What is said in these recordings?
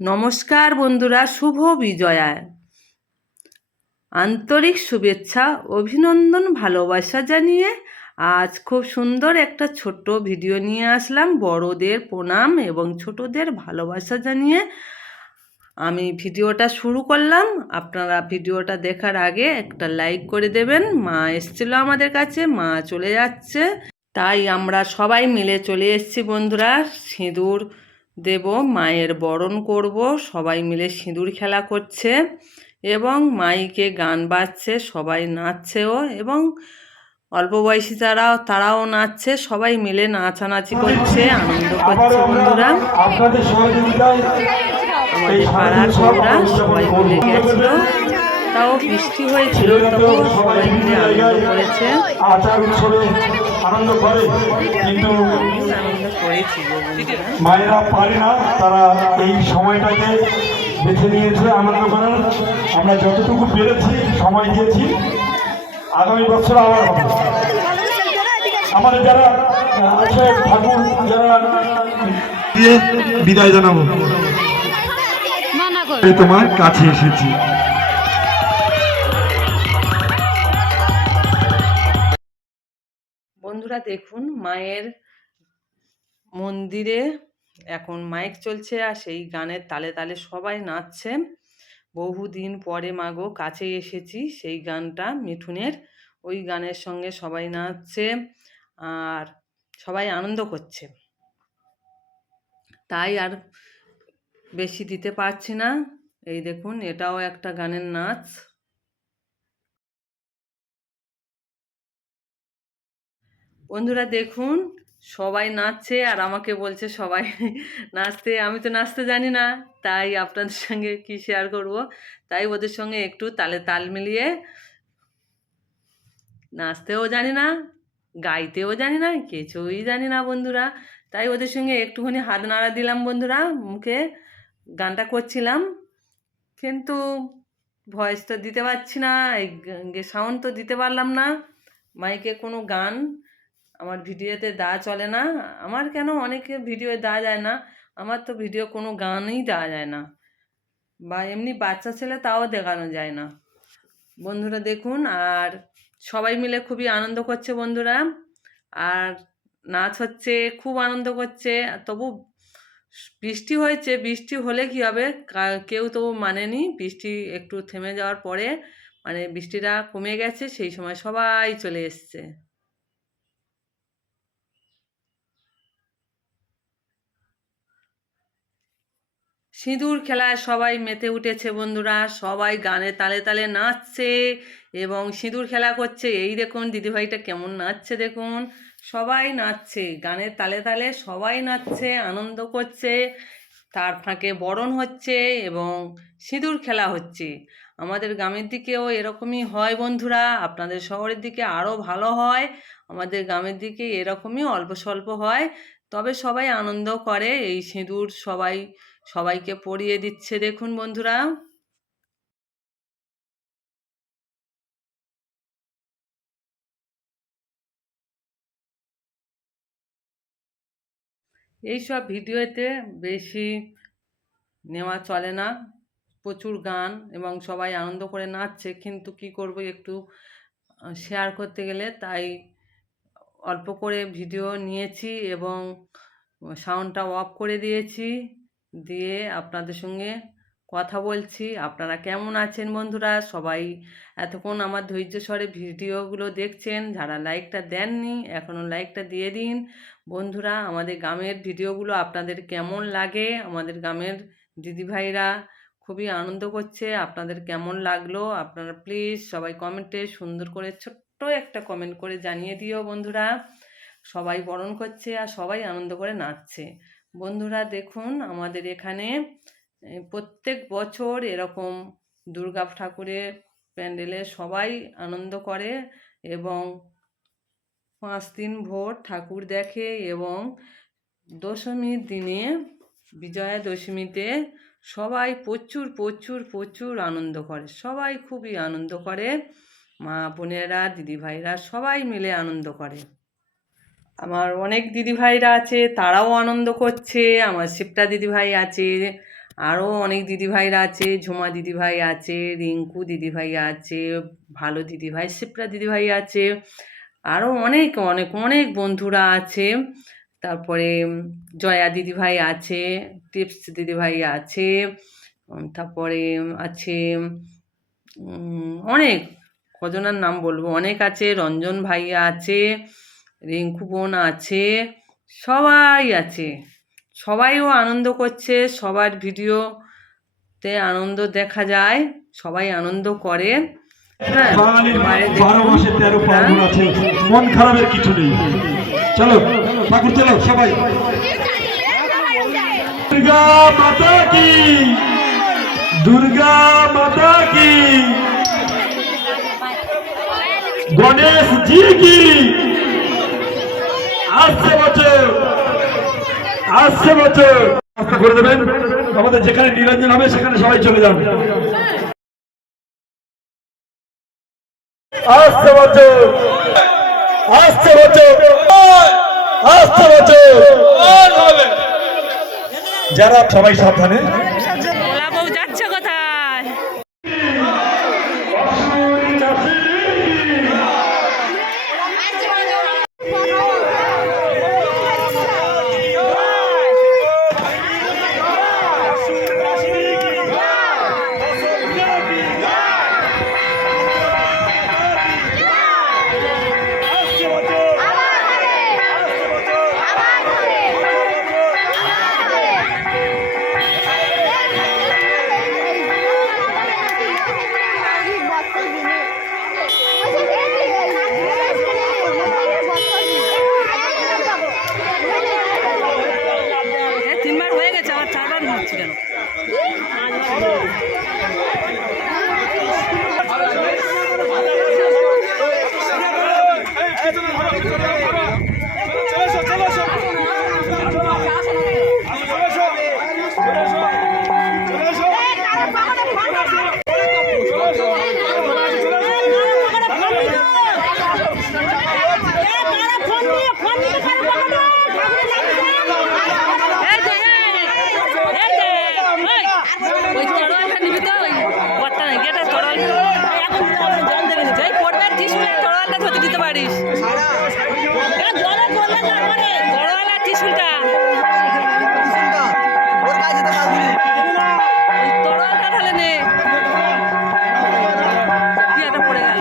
নমস্কার বন্ধুরা, শুভ বিজয়ায় আন্তরিক শুভেচ্ছা, অভিনন্দন, ভালোবাসা জানিয়ে আজ খুব সুন্দর একটা ছোট্ট ভিডিও নিয়ে আসলাম। বড়দের প্রণাম এবং ছোটদের ভালোবাসা জানিয়ে আমি ভিডিওটা শুরু করলাম। আপনারা ভিডিওটা দেখার আগে একটা লাইক করে দেবেন। মা এসেছিল আমাদের কাছে, মা চলে যাচ্ছে, তাই আমরা সবাই মিলে চলে এসেছি বন্ধুরা। সিঁদুর দেব, মায়ের বরণ করব, সবাই মিলে সিঁদুর খেলা করছে এবং মাইকে গান বাজছে, সবাই নাচছেও এবং অল্প বয়সী তারাও নাচছে, সবাই মিলে নাচানাচি করছে, আনন্দ করছে বন্ধুরা। আমাদের পাড়ার বন্ধুরা সবাই মিলে গেছিল, তাও বৃষ্টি হয়েছিল, তবুও সবাই মিলে আনন্দ করেছে। আনন্দ করে, কিন্তু মায়েরা পারে না, তারা এই সময়টাকে বেছে নিয়েছে আনন্দ করার। আমরা যতটুকু পেরেছি সময় দিয়েছি, আগামী বছর আবার হবে। আমাদের যারা আছে ঠাকুর, যারা দিয়ে বিদায় জানাবো, তোমার কাছে এসেছি। বন্ধুরা দেখুন, মায়ের মন্দিরে এখন মাইক চলছে আর সেই গানের তালে তালে সবাই নাচছে। বহুদিন পরে মাগো কাছে এসেছি, সেই গানটা মিঠুনের, ওই গানের সঙ্গে সবাই নাচছে আর সবাই আনন্দ করছে। তাই আর বেশি দিতে পারছি না। এই দেখুন, এটাও একটা গানের নাচ। বন্ধুরা দেখুন, সবাই নাচছে আর আমাকে বলছে সবাই নাচতে। আমি তো নাচতে জানি না, তাই আপনাদের সঙ্গে কি শেয়ার করব। তাই ওদের সঙ্গে একটু তালে তাল মিলিয়ে, নাচতেও জানি না, গাইতেও জানি না, কিছুই জানি না বন্ধুরা। তাই ওদের সঙ্গে একটুখানি হাত নাড়া দিলাম বন্ধুরা, মুখে গানটা করছিলাম, কিন্তু ভয়েস তো দিতে পারছি না, এই সাউন্ড তো দিতে পারলাম না। মাইকে কোনো গান আমার ভিডিওতে দেওয়া চলে না। আমার কেন অনেকে ভিডিও দেওয়া যায় না, আমার তো ভিডিও কোনো গানই দেওয়া যায় না, বা এমনি বাচ্চা ছেলে তাও দেখানো যায় না বন্ধুরা দেখুন। আর সবাই মিলে খুবই আনন্দ করছে বন্ধুরা, আর নাচ হচ্ছে, খুব আনন্দ করছে। তবু বৃষ্টি হয়েছে, বৃষ্টি হলে কী হবে, কেউ তবু মানেনি। বৃষ্টি একটু থেমে যাওয়ার পরে, মানে বৃষ্টিটা কমে গেছে, সেই সময় সবাই চলে এসছে। সিঁদুর খেলায় সবাই মেতে উঠেছে বন্ধুরা, সবাই গানে তালে তালে নাচছে এবং সিঁদুর খেলা করছে। এই দেখুন দিদিভাইটা কেমন নাচছে দেখুন, সবাই নাচছে গানের তালে তালে, সবাই নাচছে, আনন্দ করছে। তার ফাঁকে বরণ হচ্ছে এবং সিঁদুর খেলা হচ্ছে। আমাদের গ্রামের দিকেও এরকমই হয় বন্ধুরা, আপনাদের শহরের দিকে আরও ভালো হয়। আমাদের গ্রামের দিকে এরকমই অল্প স্বল্প হয়, তবে সবাই আনন্দ করে। এই সিঁদুর সবাইকে পরিয়ে দিচ্ছে দেখুন বন্ধুরা। এইসব ভিডিওতে বেশি নেওয়া চলে না, প্রচুর গান এবং সবাই আনন্দ করে নাচছে, কিন্তু কি করব, একটু শেয়ার করতে গেলে তাই অল্প করে ভিডিও নিয়েছি এবং সাউন্ডটা অফ করে দিয়েছি, দিয়ে আপনাদের সঙ্গে কথা বলছি। আপনারা কেমন আছেন বন্ধুরা? সবাই এতক্ষণ আমার ধৈর্য সরে ভিডিওগুলো দেখছেন, যারা লাইকটা দেননি এখনও লাইকটা দিয়ে দিন বন্ধুরা। আমাদের গ্রামের ভিডিওগুলো আপনাদের কেমন লাগে? আমাদের গ্রামের দিদিভাইরা খুবই আনন্দ করছে, আপনাদের কেমন লাগলো? আপনারা প্লিজ সবাই কমেন্টে সুন্দর করে ছোট্ট একটা কমেন্ট করে জানিয়ে দিও বন্ধুরা। সবাই বরণ করছে আর সবাই আনন্দ করে নাচছে বন্ধুরা। দেখুন আমাদের এখানে প্রত্যেক বছর এরকম দুর্গা ঠাকুরের প্যান্ডেলে সবাই আনন্দ করে এবং 5 দিন ভোর ঠাকুর দেখে এবং দশমীর দিনে, বিজয়া দশমীতে সবাই প্রচুর প্রচুর প্রচুর আনন্দ করে, সবাই খুবই আনন্দ করে। মা বোনেরা দিদিভাইরা সবাই মিলে আনন্দ করে। আমার অনেক দিদিভাইরা আছে, তারাও আনন্দ করছে। আমার শিপ্রা দিদিভাই আছে, আরও অনেক দিদিভাইরা আছে, ঝুমা দিদিভাই আছে, রিঙ্কু দিদিভাই আছে, ভালো দিদিভাই, শিপ্রা দিদিভাই আছে, আরও অনেক অনেক অনেক বন্ধুরা আছে। তারপরে জয়া দিদিভাই আছে, টিপস দিদিভাই আছে, তারপরে আছে অনেক, কজনের নাম বলবো, অনেক আছে, রঞ্জন ভাইয়া আছে, রিঙ্কু বোন আছে, সবাই আছে। সবাইও আনন্দ করছে, সবার ভিডিওতে আনন্দ দেখা যায়, সবাই আনন্দ করে। হ্যাঁ, বাঙালির এবারে 12 দেখুন, মাসে 13 পার্বণ আছে, মন খারাপের কিছু নেই। চলো ঠাকুর চলো সবাই। দুর্গা মাতা কি, দুর্গা মাতা কি, গণেশ জি কি। আসছে বছর, আসছে বছর রাস্তা করে দেবেন। আমাদের যেখানে নিরঞ্জন হবে সেখানে সবাই চলে যাবে। আসছে বছর, আসছে বছর, আসছে বছর যারা সবাই সাবধানে। ভোলা বউ যাচ্ছে কোথায়? তিনবার হয়ে গেছে, আমার চারবার হচ্ছে কেন? ওই তরোয়ালটা নিবি তো, ওই কর্তা নাই গেটা তরোয়াল জল দেবে না, যাই পড়বে টিস্যুলে তরোয়ালটা ধরতে দিতে পারিস, তরোয়াল আর টিস্যুটা, ওই তরোয়ালটা ঢালে নে। বিয়াটা পড়ে গেল।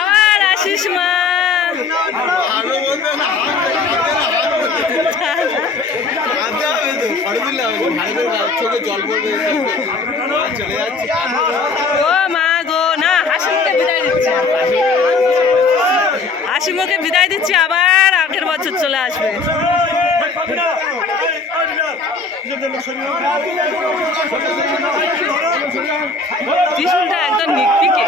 আবার আসিস মা। ও মা গো, না হাসিমুখে বিদায় দিচ্ছি, হাসিমুখে বিদায় দিচ্ছি, আবার আগের বছর চলে আসবে। ত্রিশুলটা একদম নিকপিকে।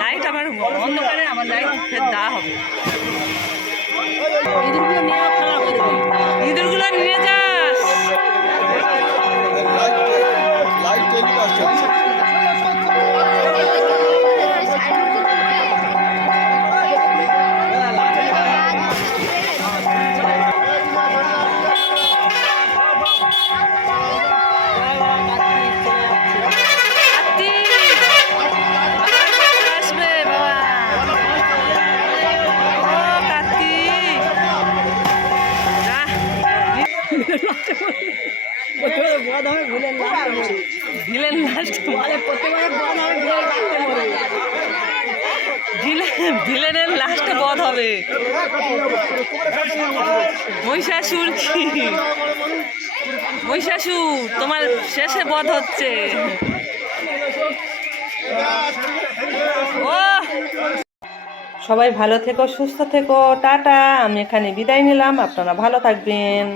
লাইট আবার অন্ধকারে আবার লাইট ফের দেওয়া হবে। ইঁদুরগুলো নিয়ে যাস। আসবে বাবা, ও কার্তিক। বধ হবে ভিলেন লাস্টে মরে ভিলেন লাস্ট বলে প্রত্যেকবারে বধ হবে ভিলেন লাস্টে মরে ভিলেনের লাস্টে বধ হবে। মহিষাসুর কি মহিষাসুর তোমার শেষে বধ হচ্ছে। ও সবাই ভালো থেকো, সুস্থ থেকো, টাটা। আমি এখানে বিদায় নিলাম, আপনারা ভালো থাকবেন।